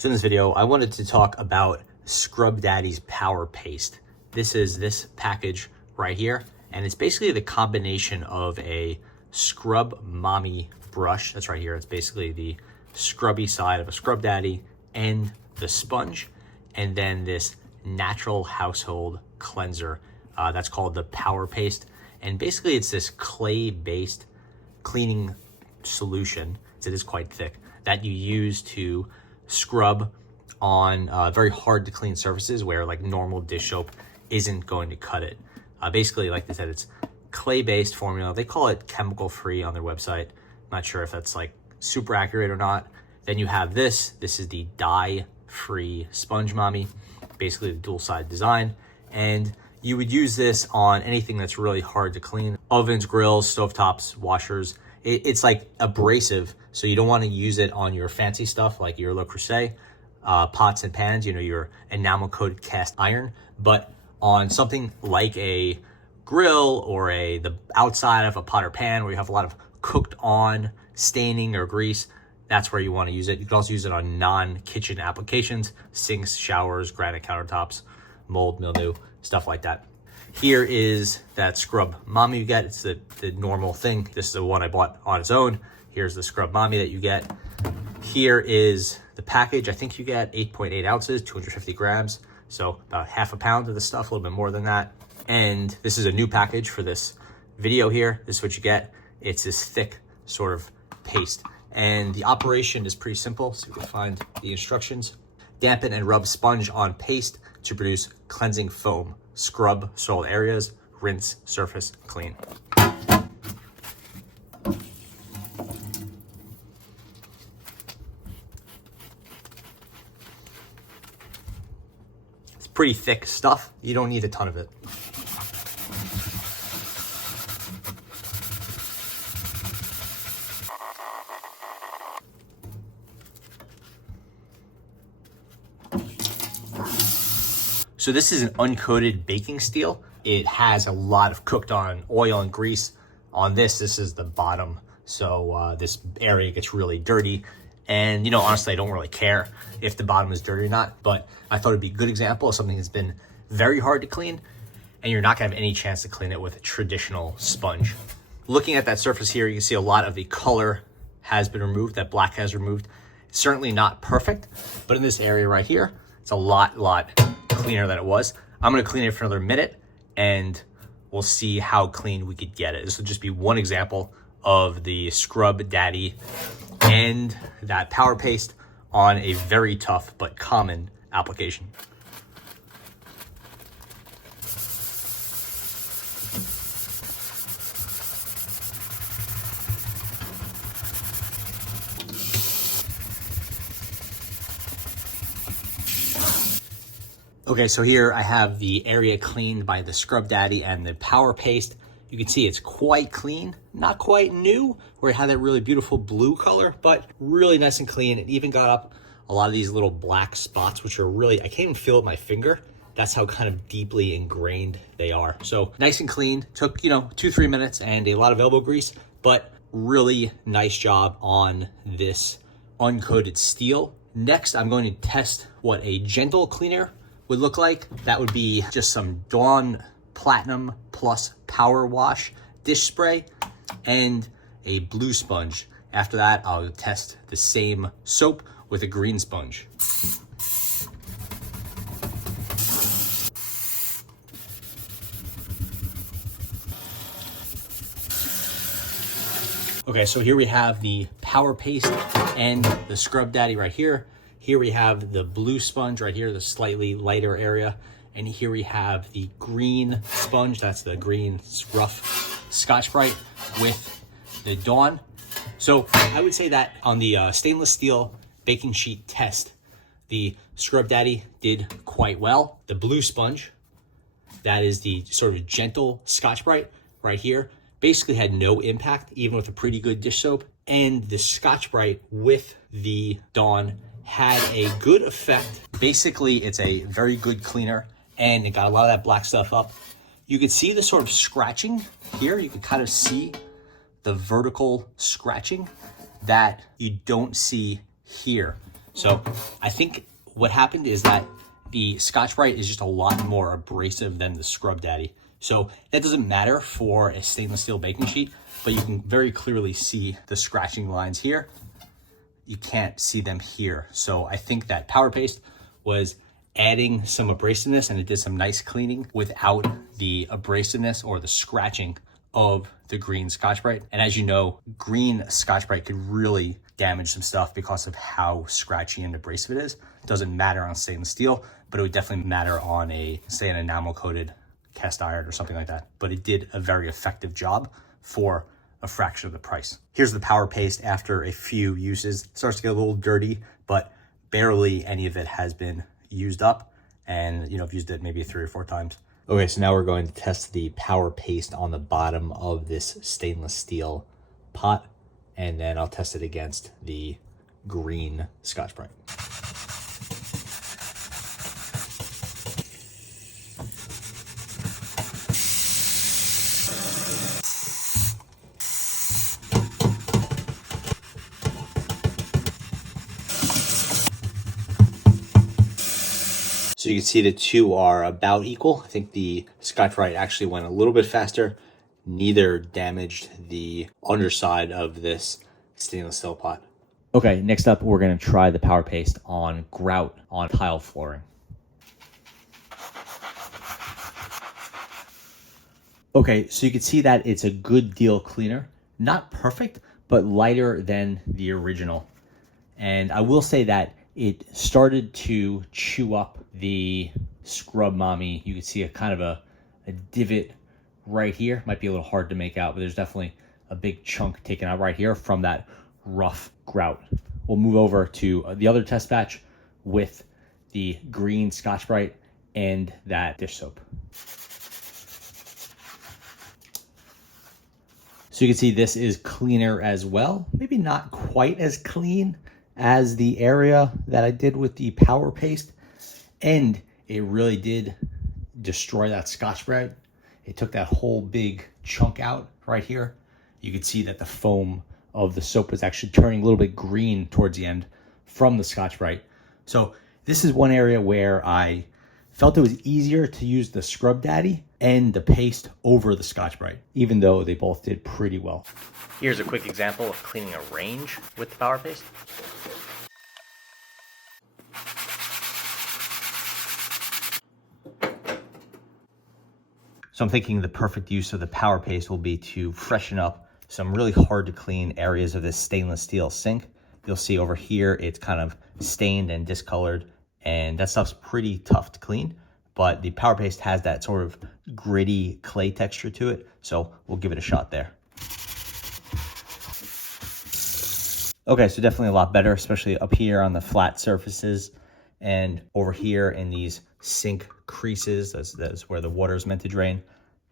So in this video, I wanted to talk about Scrub Daddy's Power Paste. This is this package right here, and it's basically the combination of a Scrub Mommy brush. That's right here. It's basically the scrubby side of a Scrub Daddy and the sponge, and then this natural household cleanser that's called the Power Paste. And basically it's this clay-based cleaning solution, it is quite thick, that you use to scrub on very hard to clean surfaces where like normal dish soap isn't going to cut it. Basically, like I said, it's clay-based formula. They call it chemical-free on their website. I'm not sure if that's like super accurate or not. Then you have this is the dye-free Sponge Mommy, basically the dual-side design. And you would use this on anything that's really hard to clean. Ovens, grills, stovetops, washers. It's like abrasive, so you don't want to use it on your fancy stuff like your Le Creuset, pots and pans, you know, your enamel-coated cast iron. But on something like a grill or the outside of a pot or pan where you have a lot of cooked on staining or grease, that's where you want to use it. You can also use it on non-kitchen applications, sinks, showers, granite countertops, mold, mildew, stuff like that. Here is that Scrub Mommy you get. It's the normal thing. This is the one I bought on its own. Here's the Scrub Mommy that you get. Here is the package. I think you get 8.8 ounces, 250 grams. So about half a pound of the stuff, a little bit more than that. And this is a new package for this video here. This is what you get. It's this thick sort of paste. And the operation is pretty simple. So you can find the instructions. Dampen and rub sponge on paste to produce cleansing foam. Scrub soiled areas, rinse surface clean. It's pretty thick stuff. You don't need a ton of it. So this is an uncoated baking steel. It has a lot of cooked on oil and grease. On this is the bottom. So this area gets really dirty. And you know, honestly, I don't really care if the bottom is dirty or not, but I thought it'd be a good example of something that's been very hard to clean and you're not gonna have any chance to clean it with a traditional sponge. Looking at that surface here, you can see a lot of the color has been removed, that black has removed. It's certainly not perfect, but in this area right here, it's a lot cleaner than it was. I'm gonna clean it for another minute and we'll see how clean we could get it. This will just be one example of the Scrub Daddy and that Power Paste on a very tough but common application. Okay, so here I have the area cleaned by the Scrub Daddy and the Power Paste. You can see it's quite clean, not quite new, where it had that really beautiful blue color, but really nice and clean. It even got up a lot of these little black spots, which are really, I can't even feel it with my finger. That's how kind of deeply ingrained they are. So nice and clean, took, 2-3 minutes and a lot of elbow grease, but really nice job on this uncoated steel. Next, I'm going to test what a gentle cleaner would look like. That would be just some Dawn Platinum Plus Power Wash dish spray and a blue sponge. After that, I'll test the same soap with a green sponge. Okay, so here we have the Power Paste and the Scrub Daddy right here. Here we have the blue sponge right here, the slightly lighter area. And here we have the green sponge. That's the green rough Scotch-Brite with the Dawn. So I would say that on the stainless steel baking sheet test, the Scrub Daddy did quite well. The blue sponge, that is the sort of gentle Scotch-Brite right here, basically had no impact, even with a pretty good dish soap. And the Scotch-Brite with the Dawn had a good effect. Basically, it's a very good cleaner and it got a lot of that black stuff up. You could see the sort of scratching here. You could kind of see the vertical scratching that you don't see here. So I think what happened is that the Scotch-Brite is just a lot more abrasive than the Scrub Daddy. So that doesn't matter for a stainless steel baking sheet, but you can very clearly see the scratching lines here. You can't see them here. So I think that Power Paste was adding some abrasiveness, and it did some nice cleaning without the abrasiveness or the scratching of the green Scotch-Brite. And as you know, green Scotch-Brite could really damage some stuff because of how scratchy and abrasive it is. It doesn't matter on stainless steel, but it would definitely matter on a, say, an enamel coated cast iron or something like that. But it did a very effective job for a fraction of the price. Here's the Power Paste after a few uses. It starts to get a little dirty, but barely any of it has been used up. And I've used it maybe 3 or 4 times. Okay, so now we're going to test the Power Paste on the bottom of this stainless steel pot, and then I'll test it against the green Scotch-Brite. So you can see the two are about equal. I think the Scotch-Brite actually went a little bit faster. Neither damaged the underside of this stainless steel pot. Okay, next up, we're gonna try the Power Paste on grout on tile flooring. Okay, so you can see that it's a good deal cleaner. Not perfect, but lighter than the original. And I will say that it started to chew up the Scrub Mommy. You can see a kind of a divot right here. Might be a little hard to make out, but there's definitely a big chunk taken out right here from that rough grout. We'll move over to the other test batch with the green Scotch-Brite and that dish soap. So you can see this is cleaner as well. Maybe not quite as clean as the area that I did with the Power Paste. And it really did destroy that Scotch-Brite. It took that whole big chunk out right here. You could see that the foam of the soap was actually turning a little bit green towards the end from the Scotch-Brite. So this is one area where I felt it was easier to use the Scrub Daddy and the paste over the Scotch-Brite, even though they both did pretty well. Here's a quick example of cleaning a range with the Power Paste. So I'm thinking the perfect use of the Power Paste will be to freshen up some really hard to clean areas of this stainless steel sink. You'll see over here, it's kind of stained and discolored, and that stuff's pretty tough to clean, but the Power Paste has that sort of gritty clay texture to it, so we'll give it a shot there. Okay, so definitely a lot better, especially up here on the flat surfaces, and over here in these sink creases, that's where the water is meant to drain.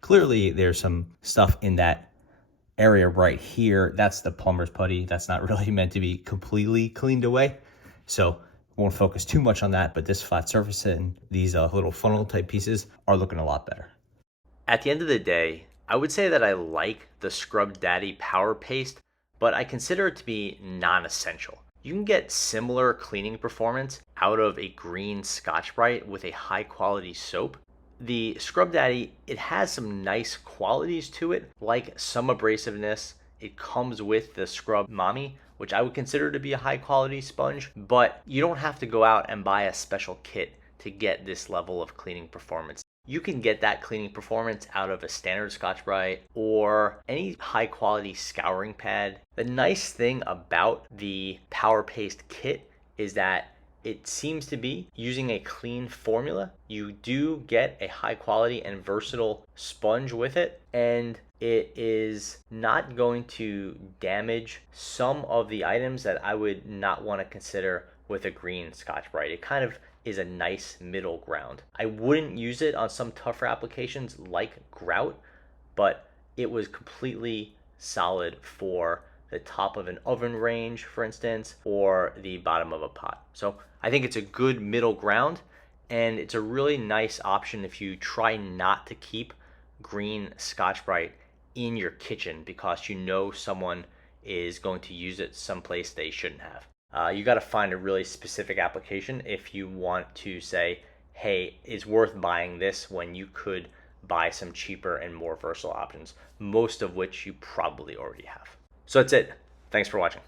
Clearly there's some stuff in that area right here. That's the plumber's putty. That's not really meant to be completely cleaned away, so won't focus too much on that, but this flat surface and these little funnel type pieces are looking a lot better. At the end of the day, I would say that I like the Scrub Daddy Power Paste, but I consider it to be non-essential. You can get similar cleaning performance out of a green Scotch-Brite with a high quality soap. The Scrub Daddy, it has some nice qualities to it, like some abrasiveness. It comes with the Scrub Mommy, which I would consider to be a high quality sponge, but you don't have to go out and buy a special kit to get this level of cleaning performance. You can get that cleaning performance out of a standard Scotch-Brite or any high quality scouring pad. The nice thing about the Power Paste kit is that it seems to be using a clean formula. You do get a high quality and versatile sponge with it, and it is not going to damage some of the items that I would not want to consider with a green Scotch-Brite. It kind of is a nice middle ground. I wouldn't use it on some tougher applications like grout, but it was completely solid for the top of an oven range, for instance, or the bottom of a pot. So I think it's a good middle ground, and it's a really nice option if you try not to keep green Scotch-Brite in your kitchen because you know someone is going to use it someplace they shouldn't have. You got to find a really specific application if you want to say, hey, it's worth buying this when you could buy some cheaper and more versatile options, most of which you probably already have. So that's it. Thanks for watching.